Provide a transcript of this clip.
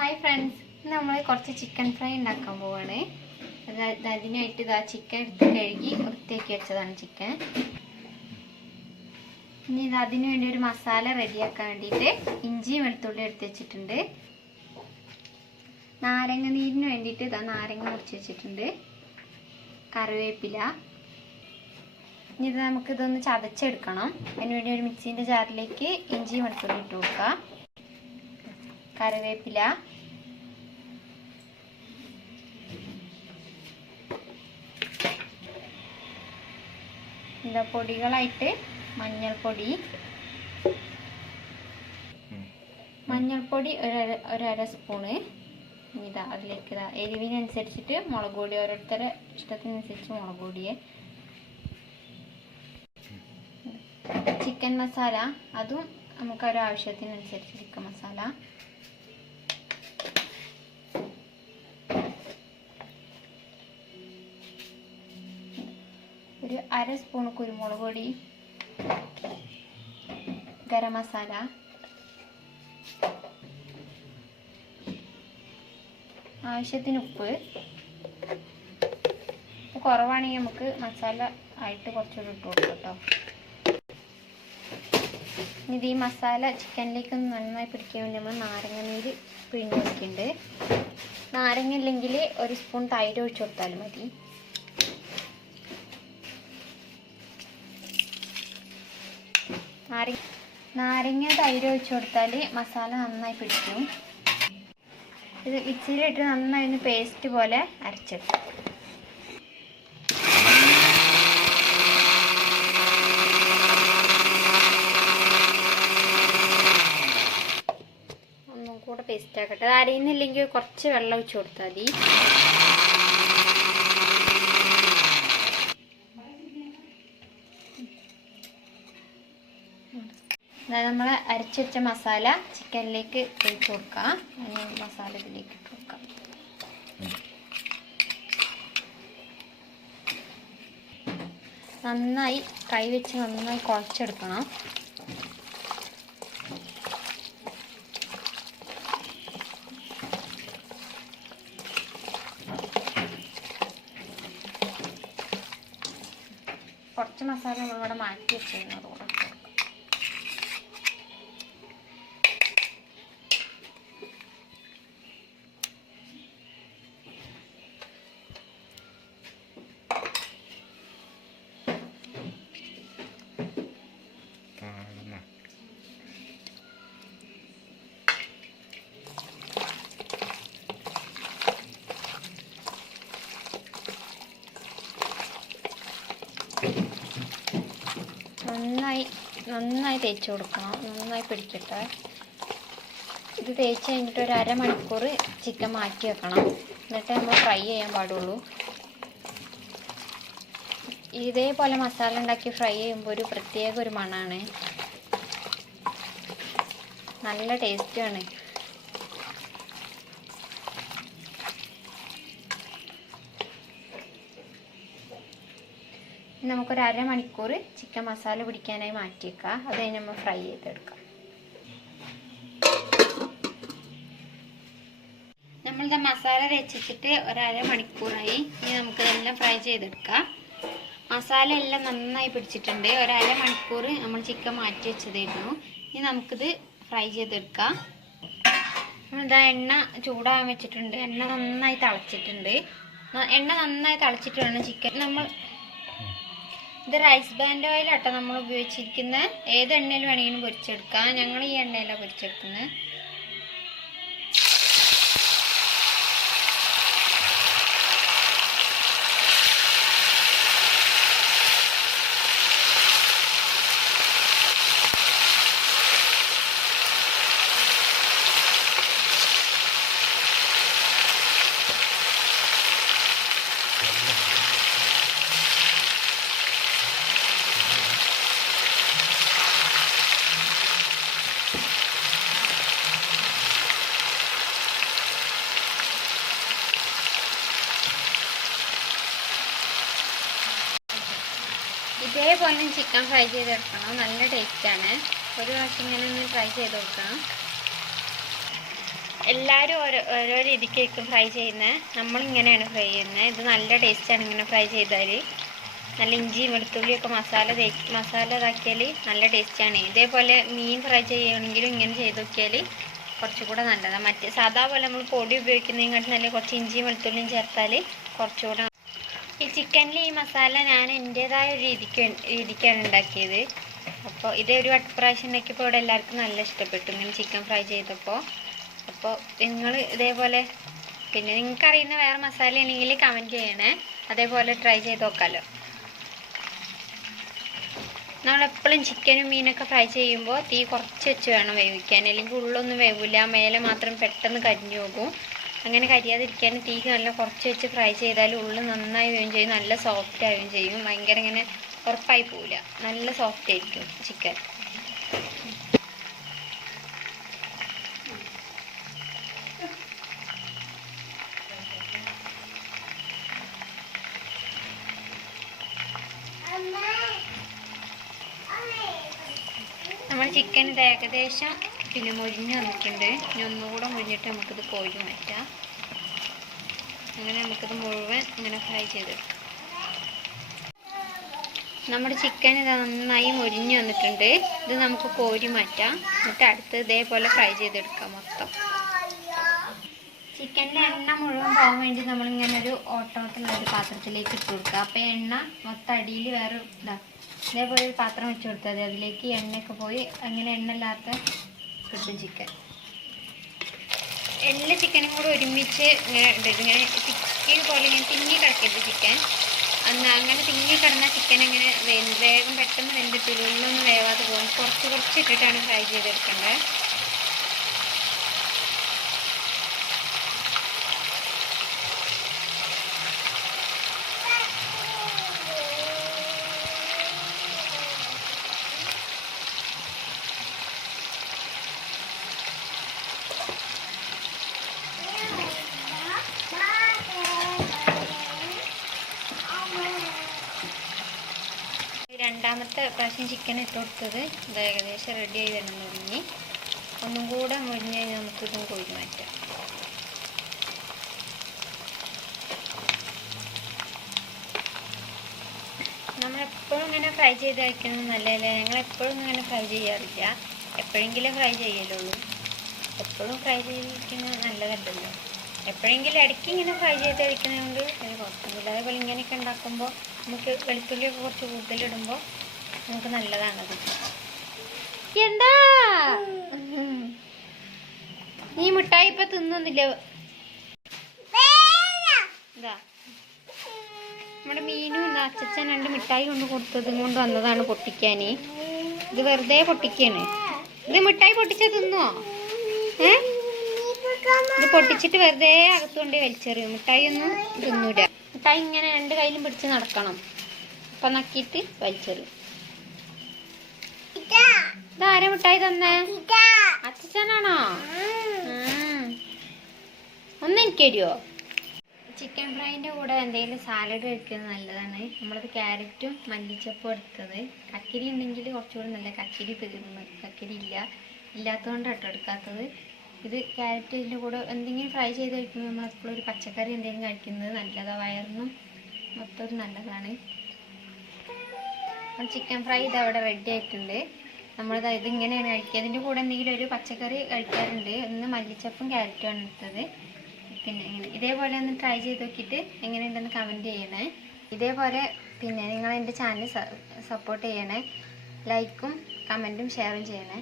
Hi friends, നമ്മൾ കുറച്ച് chicken fry ഉണ്ടാക്കാൻ പോവാണ്. അതിനായിട്ട് ഇതാ ചിക്കൻ എടുത്ത് കഴുകി വൃത്തിയാക്കി വെച്ചതാണ് ചിക്കൻ. ഇനി ഇത് അതിന് വേണ്ടി ഒരു മസാല റെഡിയാക്കാൻ വേണ്ടിയിട്ട് ഇഞ്ചിയും വെളുത്തുള്ളി എടുത്ത് വെച്ചിട്ടുണ്ട്. നാരങ്ങ നീരിന് വേണ്ടിയിട്ട് ഇതാ നാരങ്ങ മുറിച്ച് വെച്ചിട്ടുണ്ട്. കറിവേപ്പില. ഇനി ഇത് നമുക്കിതൊന്ന് ചതച്ചെടുക്കണം. അതിനുവേണ്ടി ഒരു മിക്സീൻ്റെ ജാറിലേക്ക് ഇഞ്ചിയും വെളുത്തുള്ളി ഇട്ട് കൊടുക്കുക. കറിവേപ്പില, ഇതാ പൊടികളായിട്ട് മഞ്ഞൾപ്പൊടി ഒരര സ്പൂണ്. ഇതാ അതിലേക്ക് ഇതാ എരിവിനനുസരിച്ചിട്ട് മുളക് പൊടി, ഓരോരുത്തരുടെ ഇഷ്ടത്തിനനുസരിച്ച് മുളക് പൊടിയെ. ചിക്കൻ മസാല, അതും നമുക്ക് ഒരാവശ്യത്തിനനുസരിച്ച് ചിക്കൻ മസാല. ഒരു അര സ്പൂൺ കുരുമുളക് പൊടി, ഗരം മസാല, ആവശ്യത്തിന് ഉപ്പ്. കുറവാണെങ്കിൽ നമുക്ക് മസാല ആയിട്ട് കുറച്ചുകൂടി ഇട്ട് കൊടുക്കാം കേട്ടോ. ഇത് ഈ മസാല ചിക്കനിലേക്ക് ഒന്ന് നന്നായി പിടിക്കാൻ വേണ്ടി നമ്മൾ നാരങ്ങ നീര് പിഴിഞ്ഞ് വെക്കുന്നുണ്ട്. നാരങ്ങ ഇല്ലെങ്കിൽ ഒരു സ്പൂൺ തൈര് ഒഴിച്ചു കൊടുത്താലും മതി. നാരങ്ങ തൈര് ഒഴിച്ചു കൊടുത്താൽ മസാല നന്നായി പിടിക്കും. ഇത് മിക്സിയിലിട്ട് നന്നായി ഒന്ന് പേസ്റ്റ് പോലെ അരച്ചെടുക്കും. ഒന്നും കൂടെ പേസ്റ്റ് ആക്കട്ടെ. അത് അരിയുന്നില്ലെങ്കിൽ കുറച്ച് വെള്ളം ഒഴിച്ചു കൊടുത്താൽ മതി. നമ്മൾ അരച്ച് വെച്ച മസാല ചിക്കനിലേക്ക് ഒഴിച്ച് കൊടുക്കാം. മസാല ഇതിലേക്ക് ഇട്ട് കൊടുക്കാം. നന്നായി കൈ വെച്ച് നന്നായി കുഴച്ചെടുക്കണം. കുറച്ച് മസാല നമ്മളിവിടെ മാറ്റി വെച്ചിരുന്നു, അതുകൊണ്ട് നന്നായി തേച്ച് കൊടുക്കണം. നന്നായി പിടിക്കട്ടെ. ഇത് തേച്ച് കഴിഞ്ഞിട്ട് ഒരു അരമണിക്കൂർ ചിക്കൻ മാറ്റി വെക്കണം. എന്നിട്ട് നമ്മൾ ഫ്രൈ ചെയ്യാൻ പാടുള്ളൂ. ഇതേപോലെ മസാല ഉണ്ടാക്കി ഫ്രൈ ചെയ്യുമ്പോൾ ഒരു പ്രത്യേക ഒരു മണമാണ്, നല്ല ടേസ്റ്റുമാണ്. നമുക്കൊരു അരമണിക്കൂർ ചിക്കൻ മസാല പിടിക്കാനായി മാറ്റി വെക്കാം. അത് കഴിഞ്ഞ് നമ്മൾ ഫ്രൈ ചെയ്തെടുക്കാം. നമ്മളിത് മസാല തേച്ചിട്ട് ഒരമണിക്കൂറായി. ഇനി നമുക്കിതെല്ലാം ഫ്രൈ ചെയ്തെടുക്കാം. മസാല എല്ലാം നന്നായി പിടിച്ചിട്ടുണ്ട്. ഒരമണിക്കൂർ നമ്മൾ ചിക്കൻ മാറ്റി വെച്ചതായിരുന്നു. ഇനി നമുക്കിത് ഫ്രൈ ചെയ്തെടുക്കാം. നമ്മളിതാ എണ്ണ ചൂടാകാൻ വെച്ചിട്ടുണ്ട്. എണ്ണ നന്നായി തിളച്ചിട്ടുണ്ട്. എണ്ണ നന്നായി തിളച്ചിട്ട് വേണം ചിക്കൻ. ഇത് റൈസ് ബ്രാൻഡ് ഓയിലാട്ടോ നമ്മൾ ഉപയോഗിച്ചിരിക്കുന്നത്. ഏത് എണ്ണയിൽ വേണമെങ്കിലും പൊരിച്ചെടുക്കാം. ഞങ്ങൾ ഈ എണ്ണയിലാണ് പൊരിച്ചെടുക്കുന്നത്. ഇതേപോലെ ചിക്കൻ ഫ്രൈ ചെയ്തെടുക്കണം. നല്ല ടേസ്റ്റാണ്. ഒരു പ്രാവശ്യം ഇങ്ങനെ ഒന്ന് ട്രൈ ചെയ്ത് കൊടുക്കണം. എല്ലാവരും ഓരോ രീതിക്കായിരിക്കും ഫ്രൈ ചെയ്യുന്നത്. നമ്മളിങ്ങനെയാണ് ഫ്രൈ ചെയ്യുന്നത്. ഇത് നല്ല ടേസ്റ്റാണ് ഇങ്ങനെ ഫ്രൈ ചെയ്താൽ. നല്ല ഇഞ്ചി വെളുത്തുള്ളിയൊക്കെ മസാല ഇതാക്കിയാൽ നല്ല ടേസ്റ്റാണ്. ഇതേപോലെ മീൻ ഫ്രൈ ചെയ്യുകയാണെങ്കിലും ഇങ്ങനെ ചെയ്ത് നോക്കിയാൽ കുറച്ചുകൂടെ നല്ലതാണ്. മറ്റേ സാധാ പോലെ നമ്മൾ പൊടി ഉപയോഗിക്കുന്നതിനെക്കാട്ടും നല്ല കുറച്ച് ഇഞ്ചിയും വെളുത്തുള്ളിയും ചേർത്താൽ കുറച്ചുകൂടെ. ഈ ചിക്കനിൽ ഈ മസാല ഞാൻ എൻ്റേതായ ഒരു രീതിക്കാണ് ഉണ്ടാക്കിയത്. അപ്പോൾ ഇതേ ഒരു പ്രാവശ്യം ഉണ്ടാക്കിയപ്പോൾ ഇവിടെ എല്ലാവർക്കും നല്ല ഇഷ്ടപ്പെട്ടു ഇങ്ങനെ ചിക്കൻ ഫ്രൈ ചെയ്തപ്പോൾ. അപ്പോൾ നിങ്ങൾ ഇതേപോലെ പിന്നെ നിങ്ങൾക്കറിയുന്ന വേറെ മസാല ആണെങ്കിൽ കമൻറ്റ് ചെയ്യണേ. അതേപോലെ ട്രൈ ചെയ്ത് നോക്കാമല്ലോ. നമ്മളെപ്പോഴും ചിക്കനും മീനൊക്കെ ഫ്രൈ ചെയ്യുമ്പോൾ തീ കുറച്ച് വെച്ച് വേണം വേവിക്കാൻ, അല്ലെങ്കിൽ ഉള്ളൊന്നും വേവില്ല, മേലെ മാത്രം പെട്ടെന്ന് കരിഞ്ഞു പോകും. അങ്ങനെ കരിയാതിരിക്കാൻ തീ നല്ല കുറച്ച് വെച്ച് ഫ്രൈ ചെയ്താൽ ഉള്ളു നന്നായി വേവും ചെയ്യും, നല്ല സോഫ്റ്റ് ആവുകയും ചെയ്യും. ഭയങ്കര ഇങ്ങനെ ഉറപ്പായി പോവില്ല, നല്ല സോഫ്റ്റ് ആയിരിക്കും ചിക്കൻ. നമ്മൾ ചിക്കൻ ഇത് ഏകദേശം പിന്നെ മൊരിഞ്ഞ് വന്നിട്ടുണ്ട്. ഇനി ഒന്നുകൂടെ മൊരിഞ്ഞിട്ട് നമുക്കിത് കോരി മാറ്റാം. അങ്ങനെ നമുക്കിത് മുഴുവൻ ഇങ്ങനെ ഫ്രൈ ചെയ്തെടുക്കാം. നമ്മുടെ ചിക്കൻ ഇത് നന്നായി മൊരിഞ്ഞ് വന്നിട്ടുണ്ട്. ഇത് നമുക്ക് കോരി മാറ്റാം. എന്നിട്ട് അടുത്ത് ഇതേപോലെ ഫ്രൈ ചെയ്തെടുക്കാം മൊത്തം. ചിക്കൻ്റെ എണ്ണ മുഴുവൻ പോകാൻ വേണ്ടി നമ്മളിങ്ങനെ ഒരു ഓട്ടോട്ടനൊരു പാത്രത്തിലേക്ക് ഇട്ട് കൊടുക്കുക. അപ്പോൾ എണ്ണ മൊത്തം അടിയിൽ വേറെ ഇതേപോലെ ഒരു പാത്രം വെച്ച് കൊടുത്താൽ മതി. അതിലേക്ക് എണ്ണയൊക്കെ പോയി അങ്ങനെ എണ്ണ ഇല്ലാത്ത കിട്ടും ചിക്കൻ. എല്ലാ ചിക്കനും കൂടെ ഒരുമിച്ച് ഇങ്ങനെ ഇങ്ങനെ ചിക്കൻ പോലെ ഇങ്ങനെ തിങ്ങി കിടക്കരുത് ചിക്കൻ. അങ്ങനെ തിങ്ങി കിടന്ന ചിക്കൻ അങ്ങനെ വേഗം പെട്ടെന്ന് വെന്തിട്ടില്ല, ഉള്ളൊന്നും വേവാതെ പോകും. കുറച്ച് ഇട്ടിട്ടാണ് ഫ്രൈ ചെയ്തെടുക്കേണ്ടത്. രണ്ടാമത്തെ പ്രാവശ്യം ചിക്കൻ ഇട്ട് കൊടുത്തത് ഇത് ഏകദേശം റെഡി ആയി വരണം. മുരിഞ്ഞ് ഒന്നും കൂടെ മുരിഞ്ഞ് കഴിഞ്ഞാൽ നമുക്കിതും കോരി മാറ്റാം. നമ്മളെപ്പോഴും ഇങ്ങനെ ഫ്രൈ ചെയ്ത് കഴിക്കുന്നത് നല്ലതല്ലേ? ഞങ്ങളെപ്പോഴും ഇങ്ങനെ ഫ്രൈ ചെയ്യാറില്ല, എപ്പോഴെങ്കിലും ഫ്രൈ ചെയ്യലുള്ളൂ. എപ്പോഴും ഫ്രൈ ചെയ്തിരിക്കുന്നത് നല്ലതല്ലല്ലോ. എപ്പോഴെങ്കിലും ഇടയ്ക്ക് ഇങ്ങനെ ഫ്രൈ ചെയ്ത് കഴിക്കുന്നതുകൊണ്ട് ഒരു കുഴപ്പമൊന്നുമില്ല. അതേപോലെ ഇങ്ങനെയൊക്കെ ഉണ്ടാക്കുമ്പോൾ നമുക്ക് വെളുത്തുള്ളിയൊക്കെ കുറച്ച് കൂടുതലിടുമ്പോൾ നമുക്ക് നല്ലതാണത്. എന്താ നീ മിഠായി ഇപ്പം തിന്നൊന്നില്ല? ഇതാ നമ്മുടെ മീനും ഇതാ അച്ഛൻ 2 മിഠായി കൊണ്ട് കൊടുത്തതും കൊണ്ട് വന്നതാണ് പൊട്ടിക്കാൻ. ഇത് വെറുതെ പൊട്ടിക്കാണ്. ഇത് മിഠായി പൊട്ടിച്ചാൽ തിന്നോ? ഇത് പൊട്ടിച്ചിട്ട് വെറുതെ അകത്തുകൊണ്ട് വലിച്ചെറിയും. മിഠായി ഒന്നും തിന്നൂല. മിഠായി ഇങ്ങനെ 2 കയ്യിലും പിടിച്ച് നടക്കണം. അപ്പം നക്കിയിട്ട് വലിച്ചെറിയും. ഇതാരാ മിഠായി തന്നേ? അച്ഛനാണോ? ഒന്ന് എനിക്ക് തരുമോ? ചിക്കൻ ഫ്രൈൻ്റെ കൂടെ എന്തെങ്കിലും സാലഡ് കഴിക്കുന്നത് നല്ലതാണ്. നമ്മളത് ക്യാരറ്റും മല്ലിച്ചപ്പും എടുത്തത്. കക്കിരി ഉണ്ടെങ്കിൽ കുറച്ചുകൂടി നല്ല. കക്കിരി തീർന്ന്, കക്കിരി ഇല്ലാത്തതുകൊണ്ടാണ് കേട്ടോ എടുക്കാത്തത്. ഇത് ക്യാരറ്റ് ഇതിൻ്റെ കൂടെ എന്തെങ്കിലും ഫ്രൈ ചെയ്ത് കഴിക്കുമ്പോൾ നമ്മൾ എപ്പോഴും ഒരു പച്ചക്കറി എന്തെങ്കിലും കഴിക്കുന്നത് നല്ലതാണ്. വയറിനും മൊത്തം നല്ലതാണ്. ചിക്കൻ ഫ്രൈ ഇത് അവിടെ റെഡി ആയിട്ടുണ്ട്. നമ്മളിത് ഇതിങ്ങനെയാണ് കഴിക്കുക. അതിൻ്റെ കൂടെ എന്തെങ്കിലും ഒരു പച്ചക്കറി കഴിക്കാറുണ്ട്. ഇന്ന് മല്ലിച്ചപ്പും ക്യാരറ്റുമാണ് എടുത്തത്. പിന്നെ ഇതേപോലെ ഒന്ന് ട്രൈ ചെയ്ത് നോക്കിയിട്ട് എങ്ങനെയുണ്ടെന്ന് കമൻറ്റ് ചെയ്യണേ. ഇതേപോലെ പിന്നെ നിങ്ങൾ എൻ്റെ ചാനൽ സപ്പോർട്ട് ചെയ്യണേ. ലൈക്കും കമൻറ്റും ഷെയറും ചെയ്യണേ.